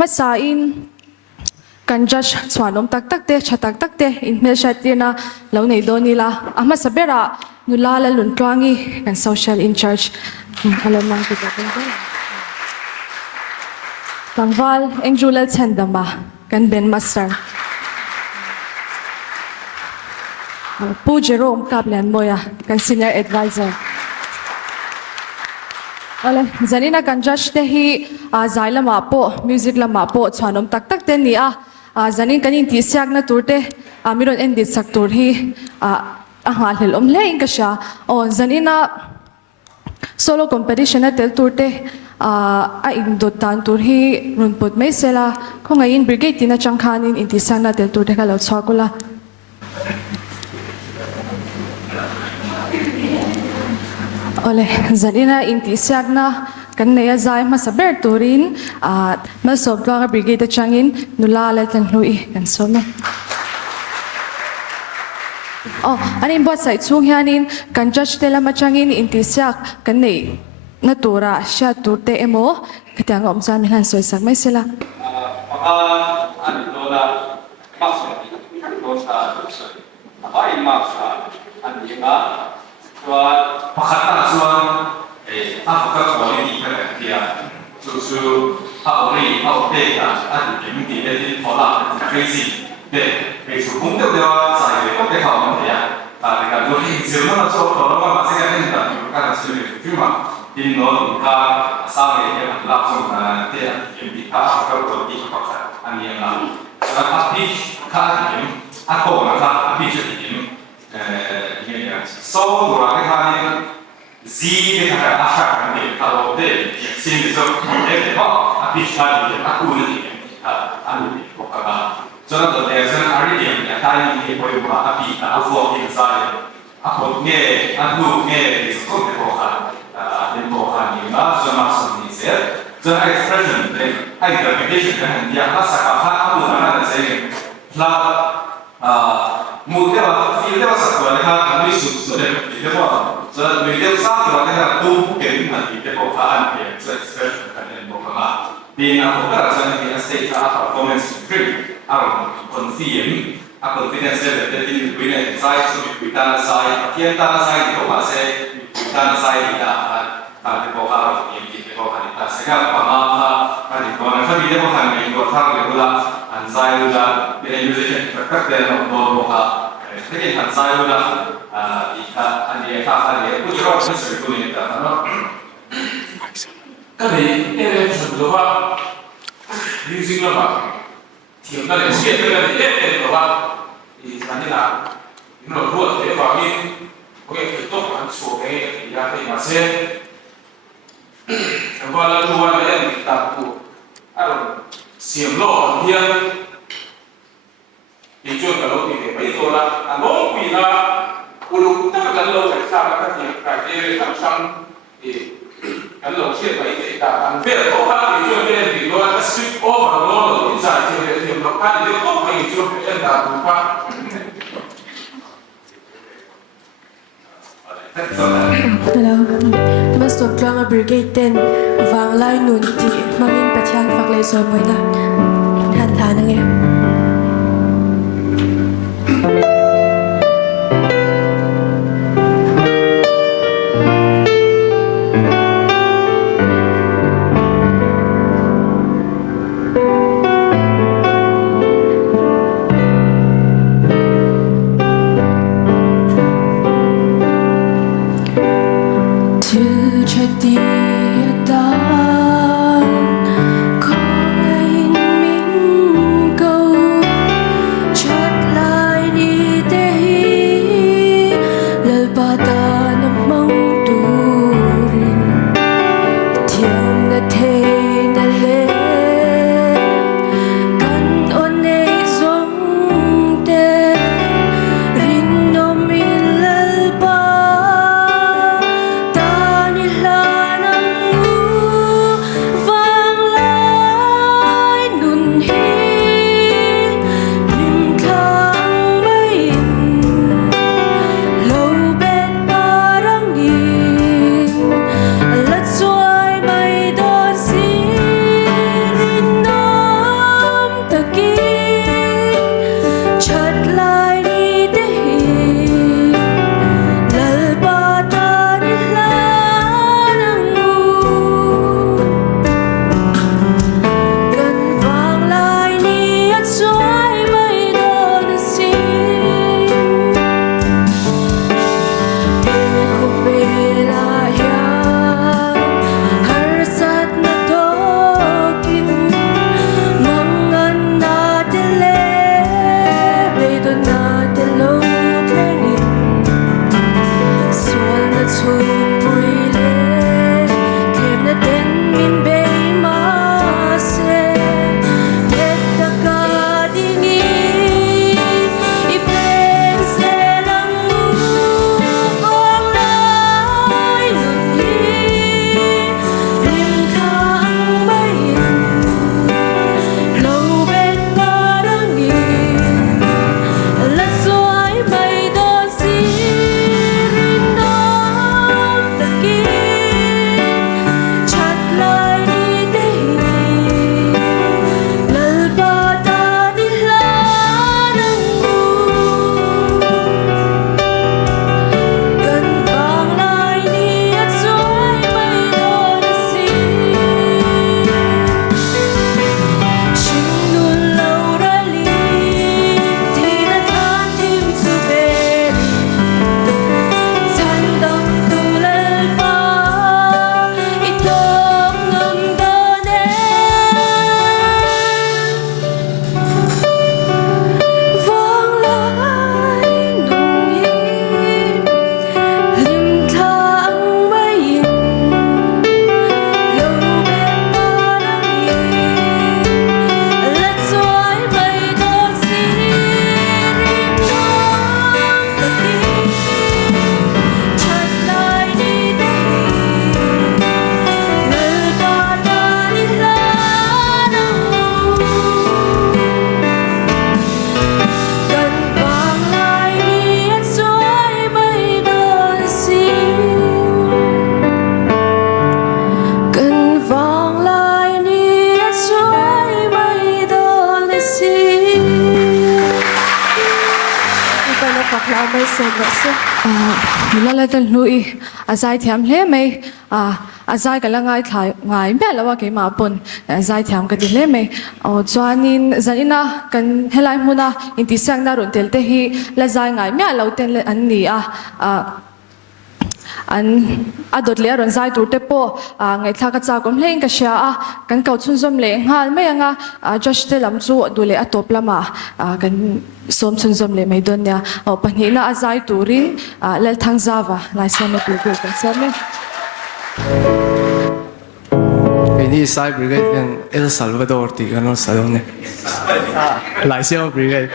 masain kan judge chuanom tak tak te chatak tak te in mel shatina lo nei do nila ama sabera nula la luntwangi kan social in charge alam mang ti ka tangwal engjulal chandama kan ben master pu jerome kaplan moya kan senior advisor Ole, zanina kan judge te hi zai lama po music lama po chuanom tak tak te ni zanin kanin ti siak na turte miron endit sak tur hi nga hlel om le in ka sha o zanina solo competition na tel turte in dot tan tur hi run pot mai sela khonga in brigade tina changkhanin in ti sang na tel turte ka lo chhakula Ole, zanina inti siagna kan neya zai masaber turin masob ka brigade changin nula Laltlanhlui kan soma. Oh, anin buat sai chung hianin kan judge tela machangin inti siak kan nei natura sha turte emo katang om san han soi sak mai sila. Ani dola maksa dosa ai maksa ani nga Tuan pakatan tuan apa kau ini dia susu awri awdeka ada di di pola crazy deh besok mungkin dia saya kau teh kau dia dengan dua ini semua so kalau masih kan kita kan sulit cuma di nol kita sampai yang langsung dia yang kita kau di pakatan ani yang lalu tapi kan aku nak tapi jadi so durante kali Z dengan asyik ni kalau deh sini so deh tapi sekali aku ni anu pokoknya jangan tu dia sen hari ni tadi ni boleh buat tapi aku ni saya aku ni di sekolah pokoknya ni pokoknya ni mas ni saya jangan expression deh interpretation dengan dia masa aku mana saya mungkin dia sekolah ni kami sudah dia buat, jadi dia satu orang yang tu mungkin nanti dia bukan dia expression kan yang bukan. Di nama orang yang stage performance free, confidence level di dunia saya sudah bicara saya, tiada saya di rumah saya bicara saya tidak ada bukan yang kita bukan kita sekarang pemaham kan di mana kami dia bukan yang bukan regular, saya sudah dia musician perfect dan bukan. Jadi kan saya sudah andi aku juga sesuatu ini kan. Kali ini sebelum music lama, tiap kali siapa kali lama di sana lah, ini buat dia bagi, oke itu kan suami yang ini masih, kalau dua yang kita tu, siapa loh dia itu kalau kita itu lah, kalau kita ulung tak kalau kita kerja langsung kalau siapa itu kita ambil orang itu di luar speak over lalu bisa jadi melakukan itu apa itu kita lupa. Hello, mas tuan tuan brigade ten vang lai nun di mangin patian fak lai so moi na han tha nang ye. Go hay so much. Laltlanhlui Zai thiam hle mai Zai kala ngai me lawa ke ma pon Zai thiam ka di hle mai chuanin zanina kan helai hmuna inti sang na ron tel te hi la Zai ngai me lo ten le an ni an adot le ron Zai tur te po ngai thla ka cha kom hleng ka sha kan kau chun zom le ngal mai anga josh te lam chu dule atop lama kan som chun zom le mai don ya pani na Zai turin Lalthangzauva lai sem tu ko kan sem Ini Zai Brigade yang El Salvador ti kan salone. Lai Xiao Brigade.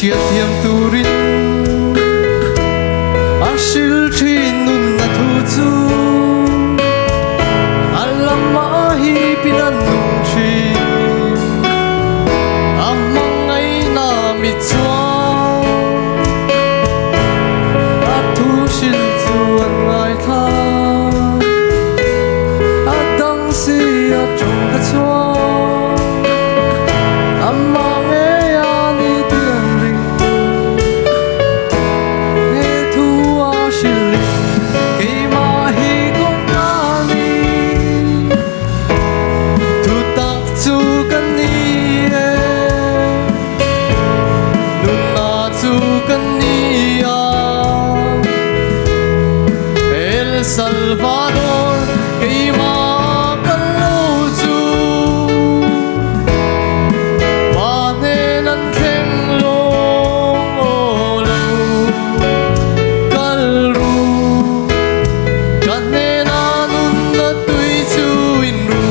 Siết tiêm turin Ashil chin nun na thu chu Alama hi pinan nung chi Amang ay na mi chua Atu shil chuan ngai tha Adang si a chung ka chua Amang ay ani Salvador kay makaluzu Panen ang kenglong olo Kalru Kanen anun na tuy chuin ru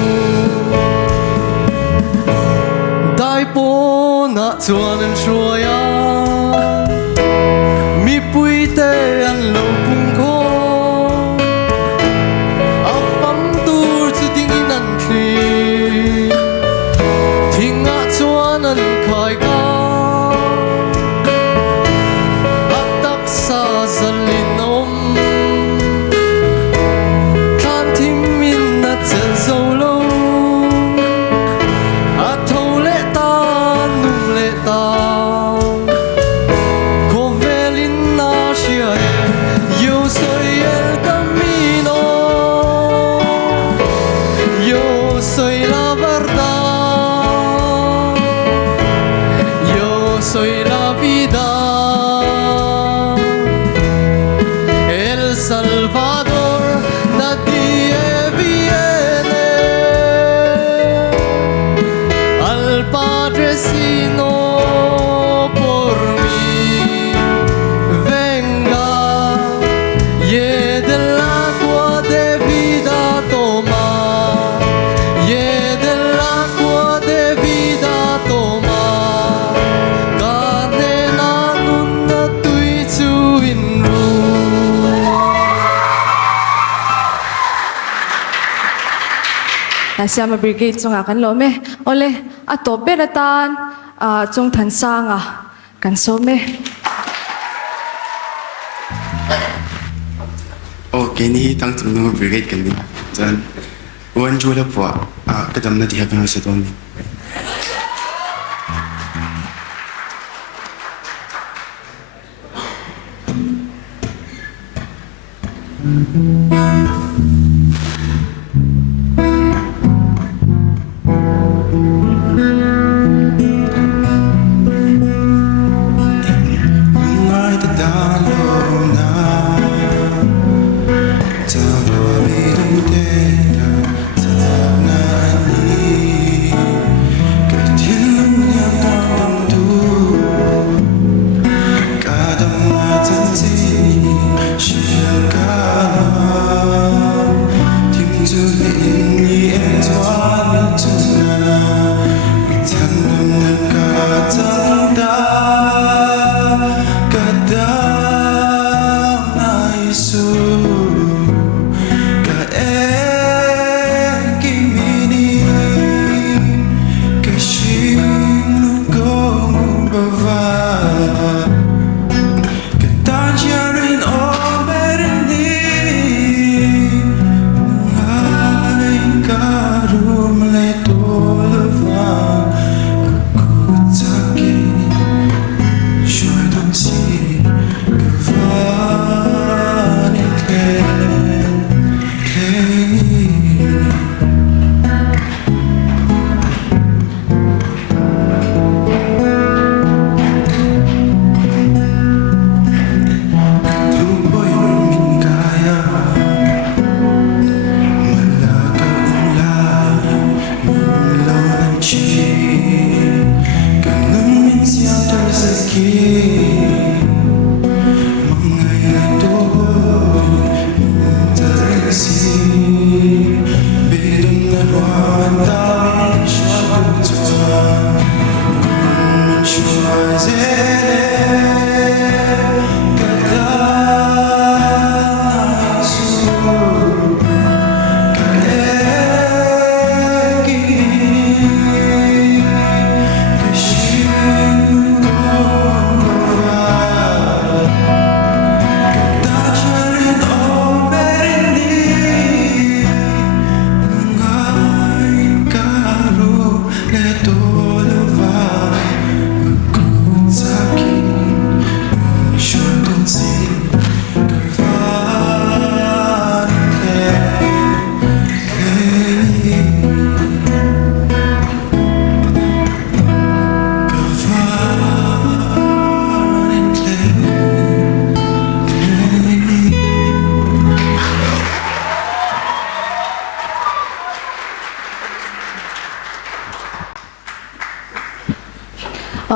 Dai po na chuan ang shuaya Mi puite ang lopung ko Soy la vida, El Salvador, nadie viene al Padre sino por mí. Venga, y del agua de vida toma, y del agua de vida toma. siya brigade chunga kan lo me ole a to beratan Chawngthansanga kan so me Okay ni tang tung nung brigade kan ni jan wan jula po kadam na diha kan sa don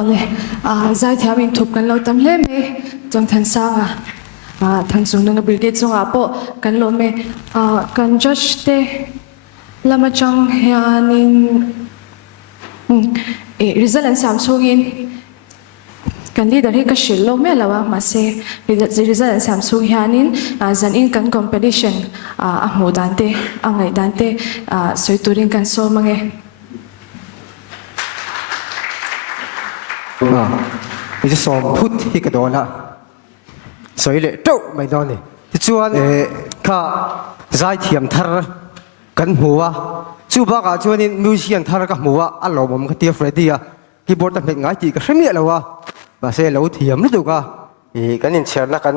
ole zai thiam in thup kan lo tam hle me Chawngthansanga thang sung nang brigade chunga po kan lo me kan judge te lama chang hianin result an sam sungin kan leader hi ka shil lo me lawa ma se result an sam sung hianin zan in kan competition a hmu dante angai dante soiturin kan so mangeนี่จะสอบพุทธิกระโดดละสวยเลยโจ้ไม่โดนนี่ที่ชวนข้าใจเทียมทาร์กันหัวชูบ้ากาชวนนี่มิวสิอันทาร์กับหัวอัลโหลผมก็เตียเฟรดดี้อะคีย์บอร์ดตั้งแต่ง่ายจีก็เสมียแล้ววะมาเสเราเทียมนี่ดูก่ะกันนี่เชื่อนะกัน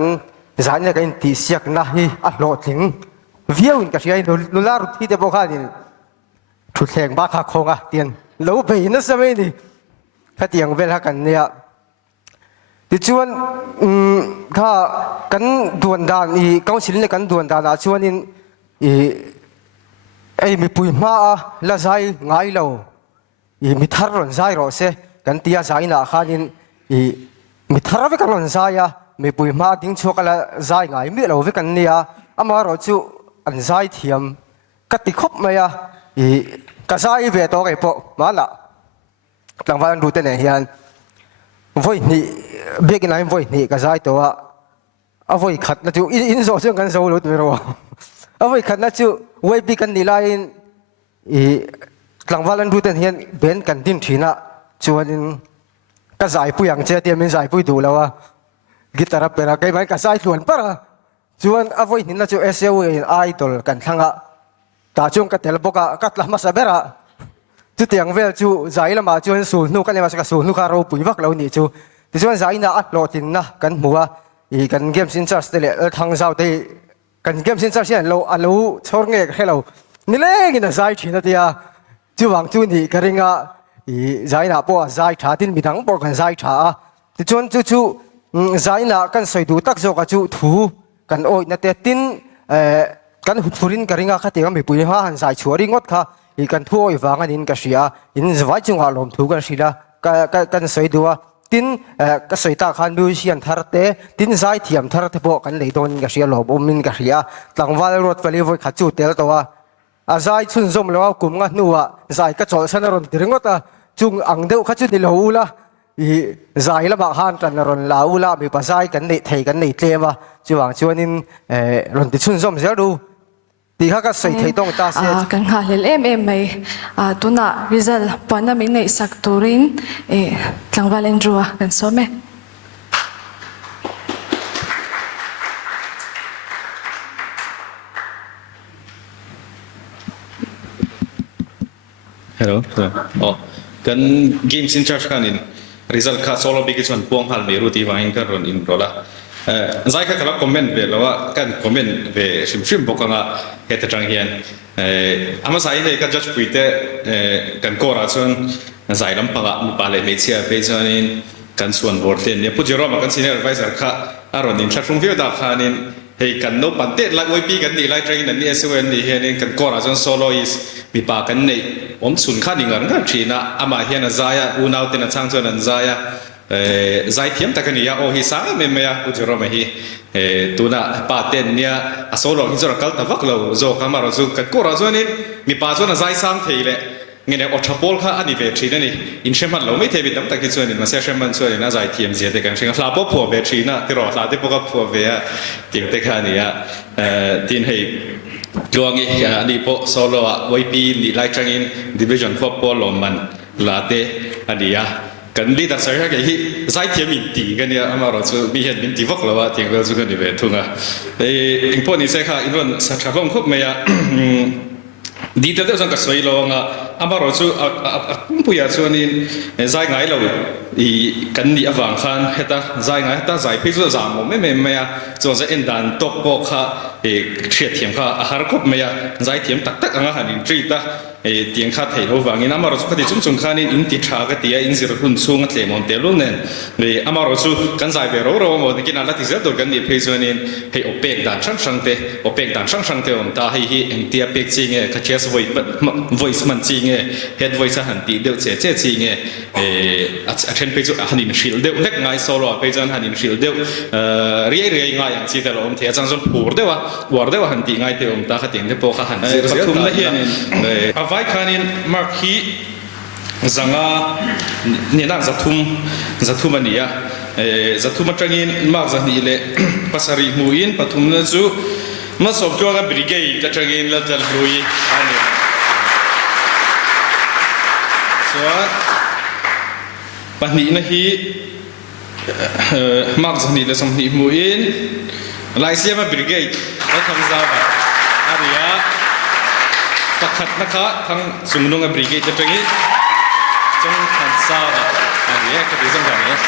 ใจเนี่ยกันตีเสียกนะฮีอัลโหลถึงเวียวินกับเชียร์ดูลารุที่เดบอกกันนี่ทุกแห่งบ้าขาคงอ่ะเตียนเราไปนั่นสมัยนี่ถ้าเตียงเวลากันเนี่ยที่ชวนข้ากันดวนดานอีกองศิลป์กันดวนดานชวนนี่ไอ้มีปุยมาละใจง่ายเราอีมีทารอนใจรอเสกันที่อาใจน่ะข้านี่อีมีทารวิกันรอนใจอะมีปุยมาดิ้งชัวกันละใจง่ายมีเราวิกันเนี่ยอามาเราจูอันใจเทียมกัดติคบมาอะอีกระใจเวทตัวไอ้พวกมาละหลังวันรู้แต่ไหนเฮียนวันนี้เบกินอะไรวันนี้ก็ใช่ตัวเอาวันขัดนะจูอินโซเชียลกันโซลุดไปรู้เอาวันขัดนะจูวันปีกันนี่ไลน์ หลังวันนั้นรู้แต่เห็นเบนกันดินทีน่ะชวนก็สายผู้ยังเจเตียมเป็นสายผู้ดูแล้วว่ากีตาร์เปร่าไกลไหมก็สายส่วนปะละชวนเอาไว้หินละชวนเอสเอวไอดอลกันทั้งอ่ะตาจงกัดเตลบกะกัดละมาสเบระจุดเตียงเวลจูใจละมาชวนสูนุกันเลยมาสักสูนุคารูปุยวักเรานี่จูที่ชวนใจน่ะอัดโหลดินนะกันหัวกันเกมซินเซอร์สเตเลทางเจ้าที่กันเกมซินเซอร์เช่นเราอันรู้ชอบเงี้ยให้เรานี่เล่กินอะไรทีนั่นเดียจูหวังจูนี่กระริงอ่ะใจน่ะพอใจชาตินมีทั้งพอกันใจชาที่ชวนจูใจน่ะกันใส่ดูตักโจกจูถูกันโอ้ยนั่นเดียตินกันหุดฟุรินกระริงอ่ะข้าเตียงไม่ปุยว่าหันใจชัวริงอดค่ะกันทั่วอีฟังกันอินกระเสียอินสวายจงอารมณ์ถูกกันสิละกันใส่ดูว่าตินก็ใส่ตาขันดูเชียนทาร์เตตินใจเทียมทาร์เตพอกันเลยโดนกระเสียหลบอมินกระเสียหลังวันรถไฟเลยไว้ขัดจูเตลตัวอาใจชุนสมแล้วกุมกันนัวใจก็จอดสนรนถึงก็ตาจุงอังเดียวขัดจูดิลหูละใจละบางฮันกันรนลาวละมีภาษากันในไทยกันในเทวะจวงชวนินรนติชุนสมเสียดูดีข้าก็ใส่ไทยต้องตาเสียกันหาเล่มไหมตัวน่ะ result ปอนน่ะไม่ในสักตัวรินหลังวันเล่นรัวกันซ้อมไหมฮัลโหลอ๋อกันเกมสินชักกันอิน result ข้า solo big ส่วนพวงหัลเมรุตีวางินกันรอนอินโรละใจข้าก็คอมเมนต์ไปแล้วว่ากันคอมเมนต์ไปชิมบอกกันว่าเหตุจังเฮียนอามาใส่ในกันจัดคุยแต่กันก่อราชวนใจลำพังมุปาเลเมเชียไปจนกันส่วนบทเรียนเนี่ยพูดจริงๆว่ากันซีเนียร์ไวส์ข้าอารมณ์นี้ชัดฟงวิวดาขานินให้กันโนปันเตะไล่ไว้ปีกันนี่ไล่ใจนั่นนี่เอสเวนนี่เฮียนกันก่อราชวนโซโลอิสมีปากันในผมสุนข้าดิ่งกันกันชีนะอามาเฮียนใจอุณาวเตนะช่างจวนใจใจเทียมตะกันนี่โอฮิสายไม่พูดจริงๆว่าตัวน่ะปาเต้นเนี่ยโซโลฮิจรักกัลตะวักเราโจกามาเราโจกันก่อราชวนนี่มีปาจวนใจสร้างเทเลเงี้ยอดทับโบลข้าอันนี้เวทีนั่นนี่อินเชมันเราไม่เทวิดตั้งแต่กิจส่วนนี้มาเสียเชมันส่วนนี้น่าใจเทียมเสียแต่กันเชิงลาบผัวเวทีน่ะที่รอลาที่พวกผัวเวียติ่งแต่ข้านี่ทีนให้ลวงอีอันนี้พวกโซโล่ไว้ปีนี่ไล่จังอินดิวิชั่นฟุตบอลลมมันลาเตอันนี้กันลีดักเสียกันที่ใจเทียมอินตีกันเนี่ยอามาเราจะมีเห็นอินตีฟักเราว่าทีเราจะกันนี่เวทุ่งอินพวกนี้เสียข้าอินวันสักชั่วโมงครบไหมดีแต่เดี๋ยวสังกัดสวยลงอามาเราจะผู้ใหญ่ส่วนนี้ใจง่ายเรากันนี่ฟังขันเหตุใจง่ายแต่ใจพิจารณาไม่ส่วนจะเอ็นดันตกปกข้าเชียร์ทีมข้าอาหารครบไม่ใจทีมตักอ่างหันจีตาเตียงข้าไทยเราฟังอามาเราจะคดีจุ่มข้านี่อินติชากันที่อินสิรุนสูงเลยมองเตลุนเนี่ยอามาเราจะกันใจเบรเราหมดกินอะไรที่จะตัวกันนี่พิจารณาให้อเปกดันช่างเตอเปกดันช่างเตอมตาให้เอ็นเตียเปกจริงเขาเชื่อvoice มันจริงhead voice หันตีเดียวเจ๊จริงเช่นไปจุหันอินชิลเดียวเล็กง่ายโซโล่ไปจนหันอินชิลเดียวเรียง่ายอย่างที่แต่เราเทียจังจนพูดเดียวว่าหันตีง่ายเดียวตาขัดตีนเดียวพอหันปฐุมนี่อาไว้ขันินมาคีจังเนี่ยนั่งจัตุมมันเนี่ยจัตุมจังอินมาจังนี่เลยภาษาริมูอินปฐุมนั่นจูมาสอบตัวกับบริเกย์จังอินละจัลลุยอันนี้ส่วนปัจจุบันนี้มาจากนี่เลยสมัยมูอินไลเซียมาบริเกย์และทำซาบะอันนี้ประคัดนะคะทั้งสุนทรบริเกย์จะจังอินจงทำซาบะอันนี้ก็ดีจังกันเนี่ย